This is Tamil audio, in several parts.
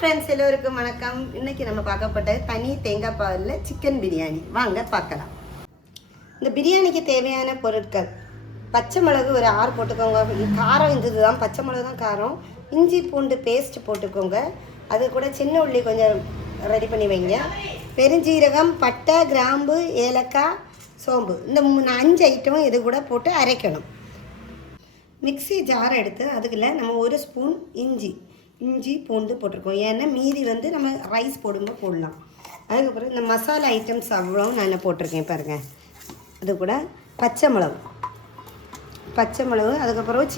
ஃப்ரெண்ட்ஸ் எல்லோருக்கும் வணக்கம். இன்னைக்கு நம்ம பார்க்கப்பட்ட தனி தேங்காய் பாலில் சிக்கன் பிரியாணி வாங்க பார்க்கலாம். இந்த பிரியாணிக்கு தேவையான பொருட்கள்: பச்சை மிளகு ஒரு 6 போட்டுக்கோங்க. காரம் இருந்தது தான், பச்சை மிளகு தான் காரம். இஞ்சி பூண்டு பேஸ்ட் போட்டுக்கோங்க. அது கூட சின்ன உள்ளி கொஞ்சம் ரெடி பண்ணி வைங்க. பெருஞ்சீரகம், பட்டை, கிராம்பு, ஏலக்காய், சோம்பு, இந்த 5 ஐட்டம் இது கூட போட்டு அரைக்கணும். மிக்ஸி ஜாரை எடுத்து அதுக்குள்ள நம்ம 1 ஸ்பூன் இஞ்சி பூண்டு போட்டிருக்கோம். ஏன்னா மீதி நம்ம ரைஸ் போடும்போது போடலாம். அதுக்கப்புறம் இந்த மசாலா ஐட்டம்ஸ் அவ்வளோ நான் போட்டிருக்கேன் பாருங்கள். அது கூட பச்சை மிளகு, அதுக்கப்புறம்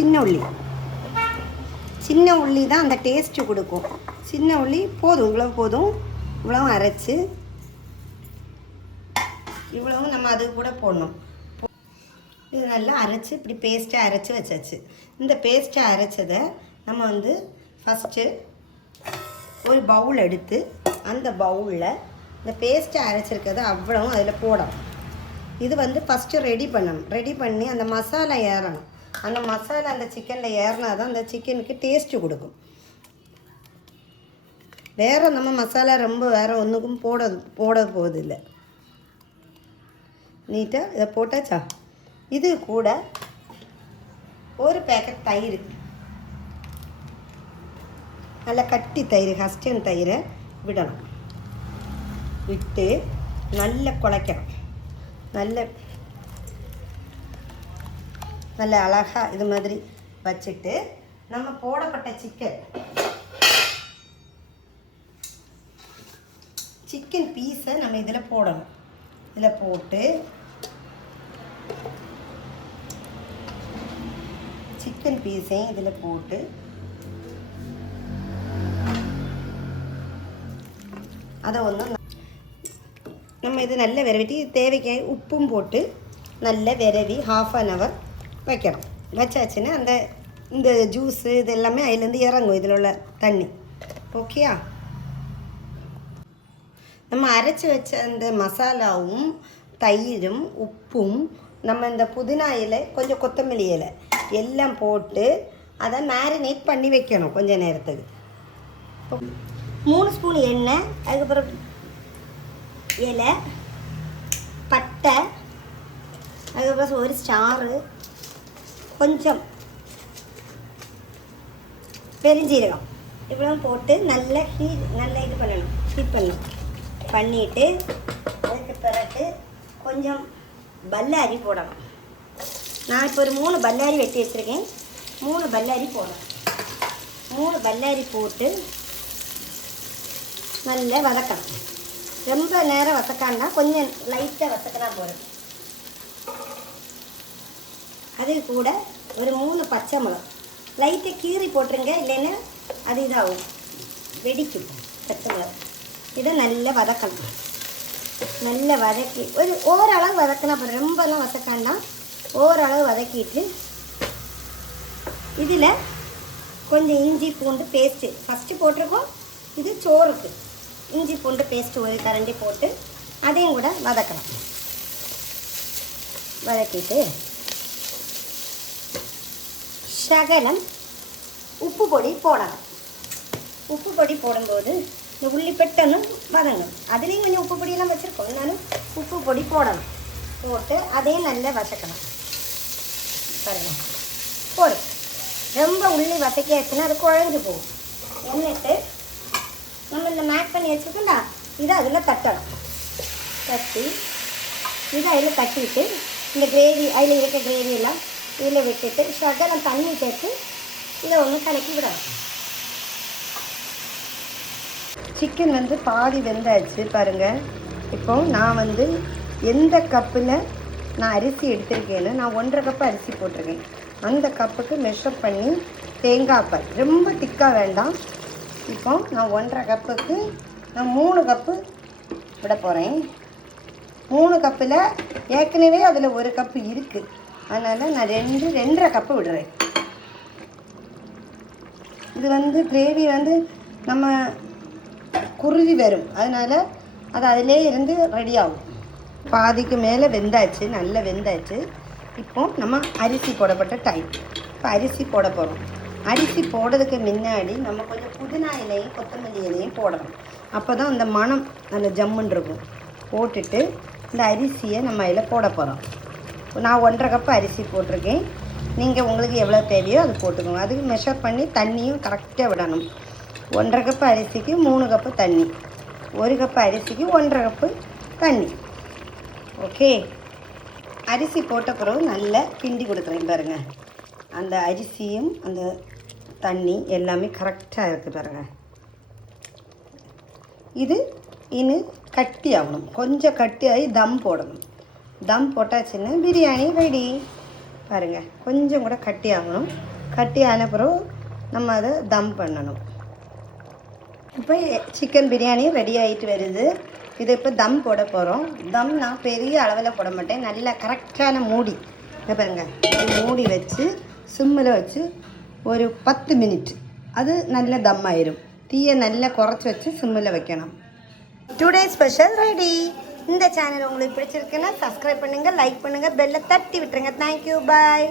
சின்ன உள்ளி தான் அந்த டேஸ்ட்டு கொடுக்கும். சின்ன உள்ளி போதும், இவ்வளவும் அரைச்சி இவ்வளவும் நம்ம அது கூட போடணும். இது நல்லா அரைச்சி இப்படி பேஸ்ட்டாக அரைச்சி வச்சாச்சு. இந்த பேஸ்ட்டை அரைச்சதை நம்ம ஃபஸ்ட்டு ஒரு பவுல் எடுத்து அந்த பவுலில் இந்த பேஸ்ட்டை அரைச்சிருக்கிறத அவ்வளவும் அதில் போடணும். இது ஃபஸ்ட்டு ரெடி பண்ணணும். ரெடி பண்ணி அந்த மசாலா ஏறணும். அந்த மசாலா அந்த சிக்கனில் ஏறினா தான் அந்த சிக்கனுக்கு டேஸ்ட்டு கொடுக்கும். வேறு நம்ம மசாலா ரொம்ப வேறு ஒன்றுக்கும் போட போவதில்லை. நீட்டாக இதை போட்டாச்சா? இது கூட ஒரு பேக்கெட் தயிர், நல்லா கட்டி தயிர், ஹஸ்டன் தயிரை விடணும். விட்டு நல்லா குழைக்கணும். நல்ல அழகாக இது மாதிரி வச்சுட்டு நம்ம போடப்பட்ட சிக்கன் பீஸை நம்ம இதில் போடணும். இதில் போட்டு சிக்கன் பீஸையும் இதில் போட்டு அதை நம்ம இது நல்லா விரவிட்டு தேவைக்கு உப்பும் போட்டு நல்லா விரவி 1/2 hour வைக்கணும். வச்சாச்சுன்னா இந்த ஜூஸு இது எல்லாமே அதுலேருந்து இறங்கும், இதில் உள்ள தண்ணி. ஓகேயா? நம்ம அரைச்சி வச்ச அந்த மசாலாவும் தயிரும் உப்பும் நம்ம இந்த புதினா இலை, கொஞ்சம் கொத்தமல்லி இலை எல்லாம் போட்டு அதை மேரினேட் பண்ணி வைக்கணும் கொஞ்சம் நேரத்துக்கு. 3 ஸ்பூன் எண்ணெய், அதுக்கப்புறம் இலை, பட்டை, அதுக்கப்புறம் ஒரு ஸ்டாரு, கொஞ்சம் பெருஞ்சீரகம், இவ்வளோ போட்டு நல்லா இது பண்ணணும். ஹீட் பண்ணிவிட்டு அதுக்கு பிறகு கொஞ்சம் பல்லாரி போடணும். நான் இப்போ ஒரு 3 பல்லாரி வெட்டி வச்சுருக்கேன். 3 பல்லாரி போடணும். 3 பல்லாரி போட்டு நல்லா வதக்கணும். ரொம்ப நேரம் வதக்காண்டா, கொஞ்சம் லைட்டாக வதக்கினா போதும். அது கூட ஒரு 3 பச்சை மிளகு லைட்டாக கீறி போட்டுருங்க, இல்லைன்னா அது இதாகும், வெடிக்கும் பச்சை மிளகு. இதை நல்லா வதக்கணும். நல்லா வதக்கி ஓரளவு வதக்கினா அப்புறம் ரொம்பலாம் வதக்காண்டா, ஓரளவு வதக்கிட்டு இதில் கொஞ்சம் இஞ்சி பூண்டு பேஸ்ட்டு ஃபஸ்ட்டு போட்டிருக்கோம். இது சோறுக்கு இஞ்சி பூண்டு பேஸ்ட்டு ஒரு கரண்டி போட்டு அதையும் கூட வதக்கலாம். வதக்கிட்டு சகலம் உப்பு பொடி போடணும். உப்பு பொடி போடும்போது இந்த உள்ளி பெட்டன்னு வதங்கணும். அதுலேயும் கொஞ்சம் உப்பு பொடியெல்லாம் வச்சுருக்கோம், இருந்தாலும் உப்பு பொடி போடணும். போட்டு அதையும் நல்லா வதக்கணும். பாருங்கள், போதும். ரொம்ப உள்ளி வதக்கியாச்சுன்னா அது குழஞ்சு போகும். எண்ணிட்டு நம்ம இந்த மேக் பண்ணி வச்சுக்கோண்டா, இதை அதில் தட்டணும். தட்டி இதை அதில் தட்டிட்டு இந்த கிரேவி, அதில் இருக்க கிரேவியெல்லாம் இதில் விட்டுட்டு சகலம் தண்ணி சேர்த்து இதை ஒன்று கலக்கி விடணும். சிக்கன் பாதி வெந்தாச்சு பாருங்கள். இப்போ நான் எந்த கப்பில் நான் அரிசி எடுத்திருக்கேன்னு நான் 1.5 கப்பு அரிசி போட்டிருக்கேன். அந்த கப்புக்கு மெஷர் பண்ணி தேங்காய் பால் ரொம்ப திக்காக வேண்டாம். இப்போ நான் 1.5 கப்புக்கு நான் 3 கப்பு விட போகிறேன். 3 கப்பில் ஏற்கனவே அதில் 1 கப்பு இருக்குது, அதனால் நான் 2.5 கப்பு விடுறேன். இது கிரேவி நம்ம குருவி வரும், அதனால் அது அதிலே இருந்து ரெடி ஆகும். பாதிக்கு மேலே வெந்தாச்சு, நல்லா வெந்தாச்சு. இப்போ நம்ம அரிசி போடப்பட்ட டைம். இப்போ அரிசி போட போகிறோம். அரிசி போடுறதுக்கு முன்னாடி நம்ம கொஞ்சம் புதினா இலையும் கொத்தமல்லி இலையும் போடணும். அப்போ தான் அந்த மனம் நல்ல ஜம்முன்னு இருக்கும். போட்டுட்டு இந்த அரிசியை நம்ம அதில் போட போகிறோம். நான் 1.5 கப்பு அரிசி போட்டிருக்கேன். நீங்கள் உங்களுக்கு எவ்வளோ தேவையோ அது போட்டுக்கோங்க. அதுக்கு மெஷர் பண்ணி தண்ணியும் கரெக்டாக விடணும். 1.5 கப்பு அரிசிக்கு 3 கப்பு தண்ணி, 1 கப்பு அரிசிக்கு 1.5 கப்பு தண்ணி. ஓகே, அரிசி போட்ட பிறகு நல்லா கிண்டி கொடுத்துருங்க. பாருங்கள், அந்த அரிசியும் அந்த தண்ணி எல்லாமே கரெக்டாக இருக்குது பாருங்கள். இது இன்னும் கட்டி ஆகணும், கொஞ்சம் கட்டியாகி தம் போடணும். தம் போட்டாச்சுன்னா பிரியாணி ரெடி. பாருங்கள், கொஞ்சம் கூட கட்டி ஆகணும். கட்டி ஆன பிறகு நம்ம அதை தம் பண்ணணும். இப்போ சிக்கன் பிரியாணி ரெடி ஆகிட்டு வருது. இதை இப்போ தம் போட போகிறோம். தம் நான் பெரிய அளவில் போட மாட்டேன், நல்ல கரெக்டான மூடி. இதை பாருங்கள், மூடி வச்சு சிம்மில் வச்சு ஒரு 10 மினிட் அது நல்ல தம் ஆயிரும். தீயை நல்லா குறைச்சி வச்சு சிம்மில் வைக்கணும். Today special ready. இந்த சேனல் உங்களுக்கு பிடிச்சிருக்குன்னா சப்ஸ்கிரைப் பண்ணுங்கள், லைக் பண்ணுங்கள், பெல்லை தட்டி விட்டுருங்க. தேங்க்யூ, பாய்.